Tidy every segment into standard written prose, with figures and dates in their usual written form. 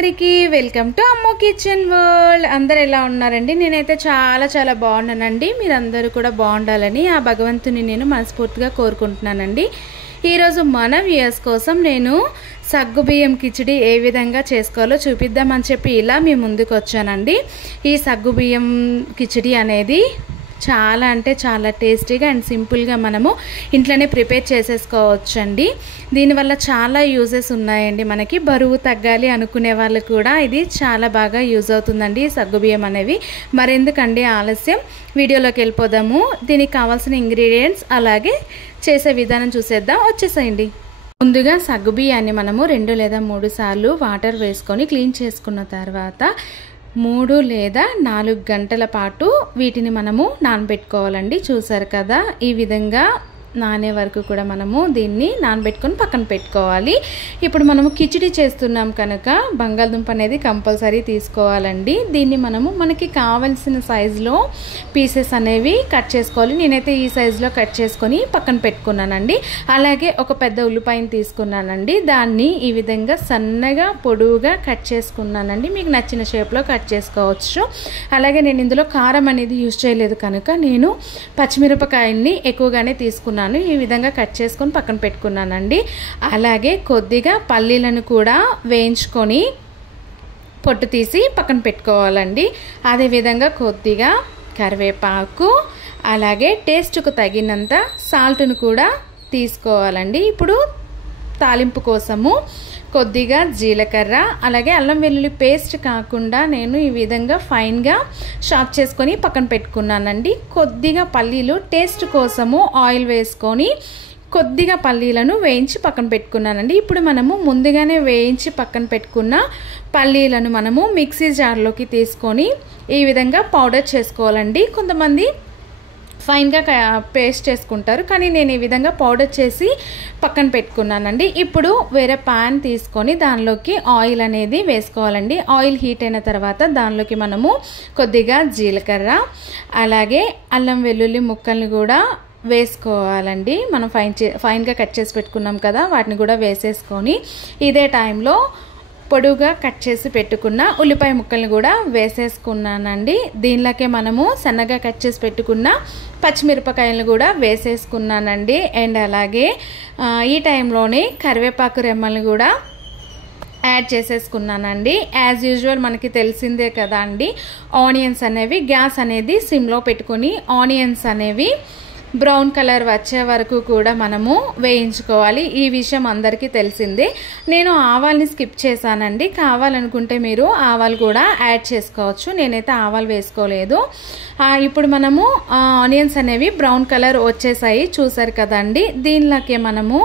అందరికీ welcome to Ammu kitchen world. అందరు ఎలా ఉన్నారండి? నేనైతే చాలా బాగున్నానండి. మీరందరూ కూడా బాగుండాలని ఆ భగవంతుని నేను మనస్ఫూర్తిగా కోరుకుంటున్నానండి. ఈరోజు మన వ్యూయర్స్ కోసం నేను సగ్గుబియ్యం కిచిడి ఏ విధంగా చేసుకోవాలో చూపిద్దామని చెప్పి ఇలా మీ ముందుకు వచ్చానండి. ఈ సగ్గుబియ్యం కిచిడి అనేది చాలా అంటే చాలా టేస్టీగా అండ్ సింపుల్గా మనము ఇంట్లోనే ప్రిపేర్ చేసేసుకోవచ్చండి. దీనివల్ల చాలా యూజెస్ ఉన్నాయండి. మనకి బరువు తగ్గాలి అనుకునే వాళ్ళు కూడా ఇది చాలా బాగా యూజ్ అవుతుందండి సగ్గుబియ్యం అనేవి. మరెందుకండి ఆలస్యం, వీడియోలోకి వెళ్ళిపోదాము. దీనికి కావాల్సిన ఇంగ్రీడియంట్స్ అలాగే చేసే విధానం చూసేద్దాం. వచ్చేసేయండి. ముందుగా సగ్గుబియ్యాన్ని మనము 2 లేదా 3 సార్లు వాటర్ వేసుకొని క్లీన్ చేసుకున్న తర్వాత 3 లేదా 4 గంటల పాటు వీటిని మనము నానబెట్టుకోవాలండి. చూసారు కదా, ఈ విధంగా నానే వరకు కూడా మనము దీన్ని నానబెట్టుకొని పక్కన పెట్టుకోవాలి. ఇప్పుడు మనము కిచిడి చేస్తున్నాం కనుక బంగాళదుంప అనేది కంపల్సరీ తీసుకోవాలండి. దీన్ని మనము మనకి కావాల్సిన సైజులో పీసెస్ అనేవి కట్ చేసుకోవాలి. నేనైతే ఈ సైజులో కట్ చేసుకొని పక్కన పెట్టుకున్నానండి. అలాగే ఒక పెద్ద ఉల్లిపాయని తీసుకున్నానండి. దాన్ని ఈ విధంగా సన్నగా పొడవుగా కట్ చేసుకున్నానండి. మీకు నచ్చిన షేప్లో కట్ చేసుకోవచ్చు. అలాగే నేను ఇందులో కారం అనేది యూజ్ చేయలేదు కనుక నేను పచ్చిమిరపకాయల్ని ఎక్కువగానే తీసుకున్నాను. ఈ విధంగా కట్ చేసుకొని పక్కన పెట్టుకున్నానండి. అలాగే కొద్దిగా పల్లీలను కూడా వేయించుకొని పొట్టు తీసి పక్కన పెట్టుకోవాలండి. అదేవిధంగా కొద్దిగా కరివేపాకు, అలాగే టేస్ట్కు తగినంత సాల్ట్ను కూడా తీసుకోవాలండి. ఇప్పుడు తాలింపు కోసము కొద్దిగా జీలకర్ర, అలాగే అల్లం వెల్లుల్లి పేస్ట్ కాకుండా నేను ఈ విధంగా ఫైన్గా చాప్ చేసుకొని పక్కన పెట్టుకున్నానండి. కొద్దిగా పల్లీలు టేస్ట్ కోసము ఆయిల్ వేసుకొని కొద్దిగా పల్లీలను వేయించి పక్కన పెట్టుకున్నానండి. ఇప్పుడు మనము ముందుగానే వేయించి పక్కన పెట్టుకున్న పల్లీలను మనము మిక్సీ జార్లోకి తీసుకొని ఈ విధంగా పౌడర్ చేసుకోవాలండి. కొంతమంది ఫైన్గా పేస్ట్ చేసుకుంటారు, కానీ నేను ఈ విధంగా పౌడర్ చేసి పక్కన పెట్టుకున్నానండి. ఇప్పుడు వేరే పాన్ తీసుకొని దానిలోకి ఆయిల్ అనేది వేసుకోవాలండి. ఆయిల్ హీట్ అయిన తర్వాత దానిలోకి మనము కొద్దిగా జీలకర్ర, అలాగే అల్లం వెల్లుల్లి ముక్కల్ని కూడా వేసుకోవాలండి. మనం ఫైన్గా కట్ చేసి పెట్టుకున్నాం కదా, వాటిని కూడా వేసేసుకొని ఇదే టైంలో పొడువుగా కట్ చేసి పెట్టుకున్న ఉల్లిపాయ ముక్కల్ని కూడా వేసేసుకున్నానండి. దీనిలోకే మనము సన్నగా కట్ చేసి పెట్టుకున్న పచ్చిమిరపకాయలను కూడా వేసేసుకున్నానండి. అండ్ అలాగే ఈ టైంలోనే కరివేపాకు రెమ్మల్ని కూడా యాడ్ చేసేసుకున్నానండి. యాజ్ యూజువల్ మనకి తెలిసిందే కదా అండి, ఆనియన్స్ అనేవి గ్యాస్ అనేది సిమ్లో పెట్టుకొని ఆనియన్స్ అనేవి బ్రౌన్ కలర్ వచ్చే వరకు కూడా మనము వేయించుకోవాలి. ఈ విషయం అందరికీ తెలిసిందే. నేను ఆవాల్ని స్కిప్ చేశానండి. కావాలనుకుంటే మీరు ఆవాలు కూడా యాడ్ చేసుకోవచ్చు. నేనైతే ఆవాలు వేసుకోలేదు. ఇప్పుడు మనము ఆనియన్స్ అనేవి బ్రౌన్ కలర్ వచ్చేసాయి, చూసారు కదండి. దీనిలోకే మనము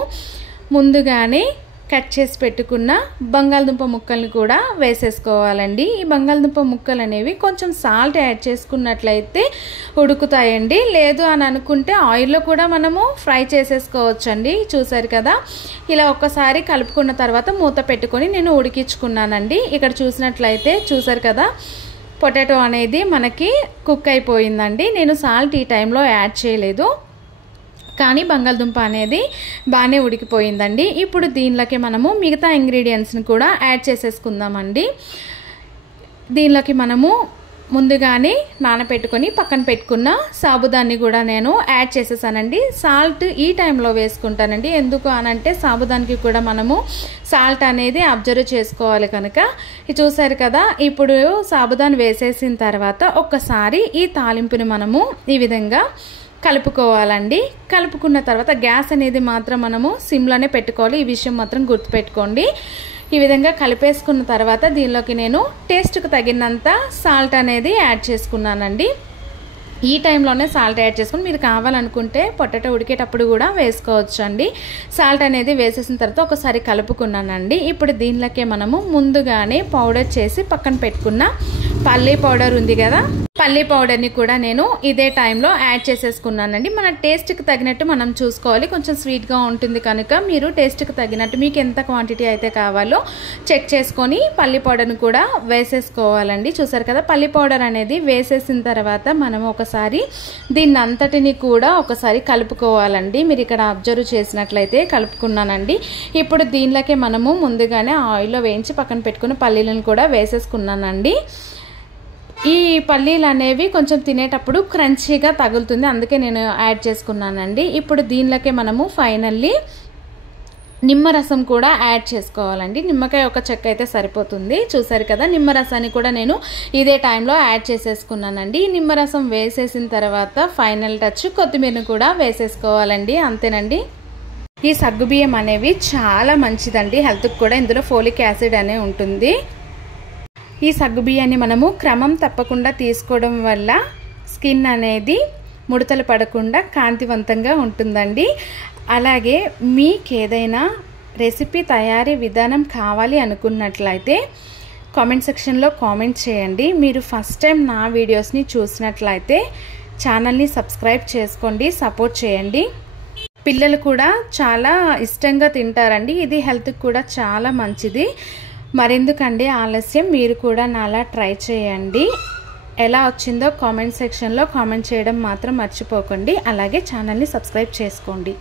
ముందుగానే కట్ చేసి పెట్టుకున్న బంగాళదుంప ముక్కల్ని కూడా వేసేసుకోవాలండి. ఈ బంగాళదుంప ముక్కలు అనేవి కొంచెం సాల్ట్ యాడ్ చేసుకున్నట్లయితే ఉడుకుతాయండి. లేదు అని అనుకుంటే ఆయిల్లో కూడా మనము ఫ్రై చేసేసుకోవచ్చండి. చూసారు కదా, ఇలా ఒక్కసారి కలుపుకున్న తర్వాత మూత పెట్టుకొని నేను ఉడికించుకున్నానండి. ఇక్కడ చూసారు కదా, పొటాటో అనేది మనకి కుక్ అయిపోయిందండి. నేను సాల్ట్ ఈ టైంలో యాడ్ చేయలేదు, కానీ బంగాళదుంప అనేది బాగానే ఉడికిపోయిందండి. ఇప్పుడు దీనిలోకి మనము మిగతా ఇంగ్రీడియంట్స్ని కూడా యాడ్ చేసేసుకుందామండి. దీనిలోకి మనము ముందుగానే నానబెట్టుకొని పక్కన పెట్టుకున్న సాబుదాన్ని కూడా నేను యాడ్ చేసేసానండి. సాల్ట్ ఈ టైంలో వేసుకుంటానండి. ఎందుకు అనంటే సాబుదానికి కూడా మనము సాల్ట్ అనేది అబ్జర్వ్ చేసుకోవాలి కనుక. చూసారు కదా, ఇప్పుడు సాబుదాన్ని వేసేసిన తర్వాత ఒక్కసారి ఈ తాలింపుని మనము ఈ విధంగా కలుపుకోవాలండి. కలుపుకున్న తర్వాత గ్యాస్ అనేది మాత్రం మనము సిమ్లోనే పెట్టుకోవాలి. ఈ విషయం మాత్రం గుర్తుపెట్టుకోండి. ఈ విధంగా కలిపేసుకున్న తర్వాత దీనిలోకి నేను టేస్ట్కి తగినంత సాల్ట్ అనేది యాడ్ చేసుకున్నానండి. ఈ టైంలోనే సాల్ట్ యాడ్ చేసుకుని మీరు కావాలనుకుంటే పొటాటో ఉడికేటప్పుడు కూడా వేసుకోవచ్చు అండి. సాల్ట్ అనేది వేసేసిన తర్వాత ఒకసారి కలుపుకున్నానండి. ఇప్పుడు దీనిలోకే మనము ముందుగానే పౌడర్ చేసి పక్కన పెట్టుకున్న పల్లీ పౌడర్ ఉంది కదా, పల్లి పౌడర్ని కూడా నేను ఇదే టైంలో యాడ్ చేసేసుకున్నానండి. మన టేస్ట్కి తగినట్టు మనం చూసుకోవాలి. కొంచెం స్వీట్గా ఉంటుంది కనుక మీరు టేస్ట్కి తగినట్టు మీకు ఎంత క్వాంటిటీ అయితే కావాలో చెక్ చేసుకొని పల్లి పౌడర్ని కూడా వేసేసుకోవాలండి. చూసారు కదా, పల్లి పౌడర్ అనేది వేసేసిన తర్వాత మనం ఒకసారి దీన్ని అంతటిని కూడా ఒకసారి కలుపుకోవాలండి. మీరు ఇక్కడ అబ్జర్వ్ చేసినట్లయితే కలుపుకున్నానండి. ఇప్పుడు దీనిలోకే మనము ముందుగానే ఆయిల్లో వేయించి పక్కన పెట్టుకుని పల్లీలను కూడా వేసేసుకున్నానండి. ఈ పల్లీలు అనేవి కొంచెం తినేటప్పుడు క్రంచీగా తగులుతుంది, అందుకే నేను యాడ్ చేసుకున్నానండి. ఇప్పుడు దీనిలోకే మనము ఫైనల్లీ నిమ్మరసం కూడా యాడ్ చేసుకోవాలండి. నిమ్మకాయ ఒక చెక్క అయితే సరిపోతుంది. చూసారు కదా, నిమ్మరసాన్ని కూడా నేను ఇదే టైంలో యాడ్ చేసేసుకున్నానండి. నిమ్మరసం వేసేసిన తర్వాత ఫైనల్ టచ్ కొత్తిమీరను కూడా వేసేసుకోవాలండి. అంతేనండి. ఈ సగ్గుబియ్యం అనేవి చాలా మంచిదండి హెల్త్కి కూడా. ఇందులో ఫోలిక్ యాసిడ్ అనే ఉంటుంది. ఈ సగ్గుబియ్యాన్ని మనము క్రమం తప్పకుండా తీసుకోవడం వల్ల స్కిన్ అనేది ముడతలు పడకుండా కాంతివంతంగా ఉంటుందండి. అలాగే మీకు ఏదైనా రెసిపీ తయారీ విధానం కావాలి అనుకున్నట్లయితే కామెంట్ సెక్షన్లో కామెంట్ చేయండి. మీరు ఫస్ట్ టైం నా వీడియోస్ని చూసినట్లయితే ఛానల్ని సబ్స్క్రైబ్ చేసుకోండి, సపోర్ట్ చేయండి. పిల్లలు కూడా చాలా ఇష్టంగా తింటారండి. ఇది హెల్త్కి కూడా చాలా మంచిది. మరెందుకండి ఆలస్యం, మీరు కూడా నాలా ట్రై చేయండి. ఎలా వచ్చిందో కామెంట్ సెక్షన్లో కామెంట్ చేయడం మాత్రం మర్చిపోకండి. అలాగే ఛానల్ని సబ్స్క్రైబ్ చేసుకోండి.